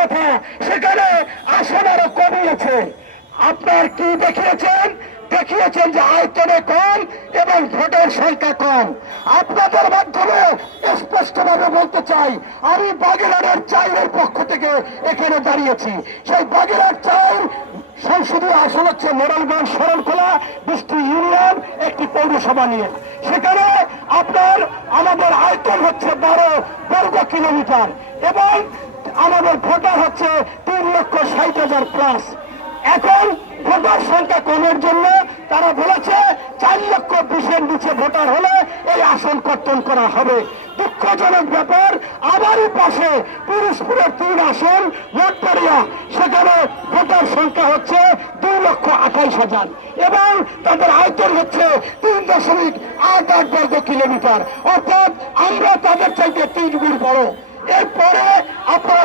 কথা সেখানে আসন আরও কমিয়েছে আপনার কি দেখিয়েছেন? দেখিয়েছেন যে আয়তনে কম এবং ভোটের সংখ্যা কম। আপনাদের মাধ্যমে স্পষ্টভাবে বলতে চাই, আমি বাগেরহাটের চাইলের পক্ষ থেকে এখানে দাঁড়িয়েছি। সেই বাগেরহাট চাইল সংসদীয় আসন হচ্ছে মোরালগঞ্জ শরণখোলা বৃষ্টি ইউনিয়ন, একটি পৌরসভা নিয়ে। সেখানে আপনার আমাদের আয়তন হচ্ছে বারো বর্গ কিলোমিটার। এবং আমাদের ভোটার হচ্ছে তিন লক্ষ ষাট হাজার প্লাস এখন ভোটার সংখ্যা কমের জন্য তারা বলেছে, চার লক্ষ বিশের নিচে ভোটার হলে এই আসন কর্তন করা হবে। দুঃখজনক ব্যাপার, আমারই পাশে পিরোজপুরের তিন আসন মোটপাড়িয়া সেখানে ভোটার সংখ্যা হচ্ছে দুই লক্ষ আঠাইশ হাজার। এবং তাদের আয়তন হচ্ছে তিন দশমিক আট আট বর্গ কিলোমিটার। অর্থাৎ আমরা তাদের চাইতে তিন গুণ বড়। এরপরে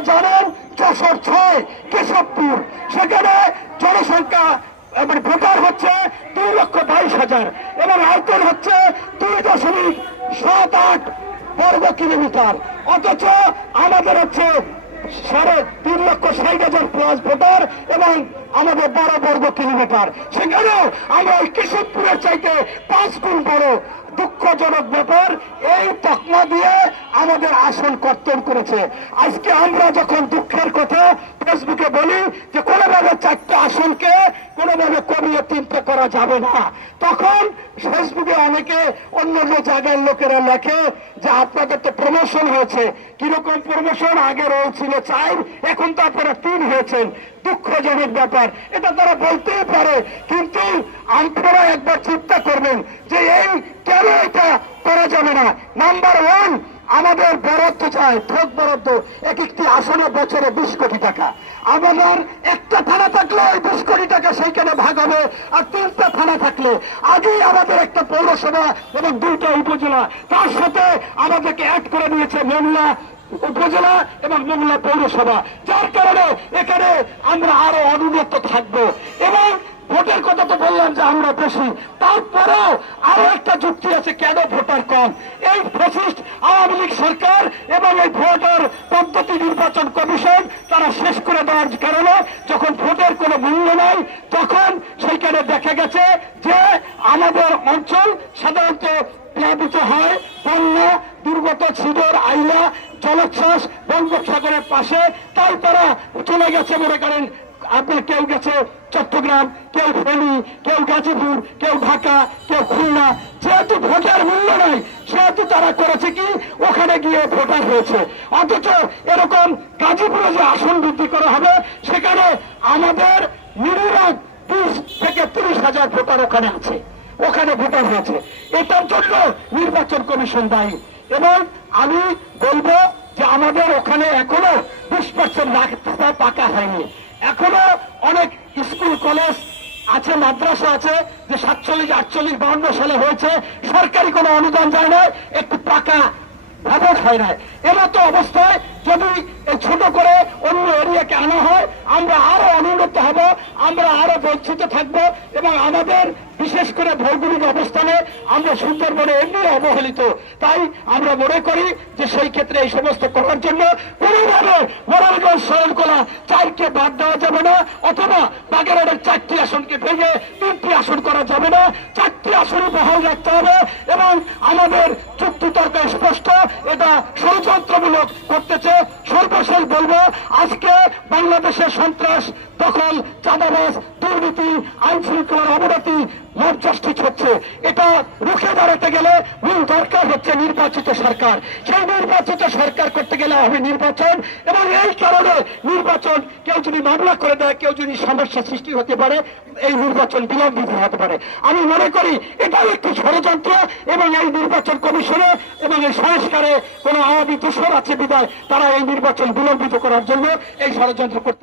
জানেন যশোর ছয়, কেশবপুর। সেখানে জনসংখ্যা মানে ভোটার হচ্ছে দুই লক্ষ বাইশ হাজার এবং আয়তন হচ্ছে দুই দশমিক সাত আট বর্গ কিলোমিটার। অথচ আমাদের হচ্ছে সাড়ে তিন লক্ষ ষাট হাজার প্লাস ভোটার এবং আমাদের বারো বর্গ কিলোমিটার সেখানেও আমরা ওই কেশবপুরের চাইতে পাঁচ গুণ বড় দুঃখজনক ব্যাপার, এই তকমা দিয়ে আমাদের আসন কর্তন করেছে। আজকে আমরা যখন দুঃখের কথা ফেসবুকে বলি যে কোনোভাবে চারটা আসনকে কোনোভাবে কমিয়ে তিনটে করা যাবে না। তখন ফেসবুকে অনেকে অন্য অন্য জায়গার লোকেরা লেখে যে আপনাদের তো প্রমোশন হয়েছে। কীরকম প্রমোশন আগে রয়েছিল চার, এখন তো আপনারা তিন হয়েছেন। দুঃখজনক ব্যাপার। এটা তারা বলতেই পারে, কিন্তু আপনারা একবার চিন্তা করবেন যে এই কেন এটা করা যাবে না? নাম্বার ওয়ান আমাদের বরাদ্দ চায় ঠোক বরাদ্দ এক একটি আসনে বছরে বিশ কোটি টাকা। আমাদের একটা থানা থাকলে ওই বিশ কোটি টাকা সেইখানে ভাগ হবে, আর তিনটা থানা থাকলে আগেই আমাদের একটা পৌরসভা এবং দুইটা উপজেলা, তার সাথে আমাদেরকে অ্যাড করে নিয়েছে মোংলা উপজেলা এবং মোংলা পৌরসভা। যার কারণে এখানে আমরা আরও অনুন্নত থাকব। এবং ভোটের কথা তো বললাম যে আমরা বেশি। তারপরেও আরও একটা যুক্তি আছে, কেন ভোটার কম? এই ফ্যাসিস্ট আওয়ামী লীগ সরকার এবং এই ভোটার পদ্ধতি নির্বাচন কমিশন, তারা শেষ করে দেওয়ার কারণে যখন ভোটের কোনো মূল্য নাই, তখন সেইখানে দেখা গেছে যে আমাদের অঞ্চল সাধারণত প্লাবিত হয়। বন্যা, দুর্গত ছিদর, আইলা, জলোচ্ছ্বাস, বঙ্গোপসাগরের পাশে। তাই তারা চলে গেছে মনে করেন আপনার কেউ গেছে চট্টগ্রাম, কেউ ফেনী, কেউ গাজীপুর, কেউ ঢাকা, কেউ খুলনা, যেহেতু ভোটের মূল্য নাই, সেহেতু তারা করেছে কি? ওখানে গিয়ে ভোটার হয়েছে। অথচ এরকম গাজীপুরে যে আসন বৃদ্ধি করা হবে, সেখানে আমাদের নিরুরাগ বিশ থেকে তিরিশ হাজার ভোটার ওখানে আছে। ওখানে ভোটার হয়েছে। এটার জন্য নির্বাচন কমিশন দায়ী। এবং আমি বলব যে আমাদের ওখানে এখনও পার্সেন্ট রাস্তা পাকা হয়নি। এখনও অনেক স্কুল, কলেজ আছে, মাদ্রাসা আছে, যে সাতচল্লিশ, আটচল্লিশ, বাউন্ন সালে হয়েছে। সরকারি কোনো অনুদান যায় না একটু পাকা হয় অবস্থায় যদি ছোট করে অন্য এরিয়াকে আনা হয়, আমরা আরও অনুন্নত হব। আমরা আরও বঞ্চিত থাকব এবং আমাদের বিশেষ করে ভৌগোলিক অবস্থানে আমরা সুন্দরবনে এমনি অবহেলিত। তাই আমরা মনে করি যে সেই ক্ষেত্রে এই সমস্ত করার জন্য কোনোভাবে মোরালগঞ্জ শরণকোলা চারকে বাদ দেওয়া যাবে না, অথবা বাগেরহাটের চারটি আসনকে ভেঙে তিনটি আসন করা যাবে না। চারটি আসনে বহাল রাখতে হবে এবং আমাদের চুক্তি তর্ক স্পষ্ট, এটা ষড়যন্ত্রমূলক করতেছে। সর্বশেষ বলব, আজকে বাংলাদেশের সন্ত্রাস দখল চাঁদাবাজ দুর্নীতি আইন শৃঙ্খলার অবনতি, মব জাস্টিস হচ্ছে। এটা রুখে দাঁড়াতে গেলে মূল দরকার হচ্ছে নির্বাচিত সরকার। সেই নির্বাচিত সরকার করতে গেলে হবে নির্বাচন, এবং এই কারণে নির্বাচন, কেউ যদি মামলা করে দেয়, কেউ যদি সমস্যা সৃষ্টি হতে পারে, এই নির্বাচন বিলম্বিত হতে পারে। আমি মনে করি এটাও একটি ষড়যন্ত্র, এবং এই নির্বাচন কমিশনে এবং এই সংস্কারে কোনো আওয়ামী দূষণ আছে বিদায় তারা এই নির্বাচন বিলম্বিত করার জন্য এই ষড়যন্ত্র করতে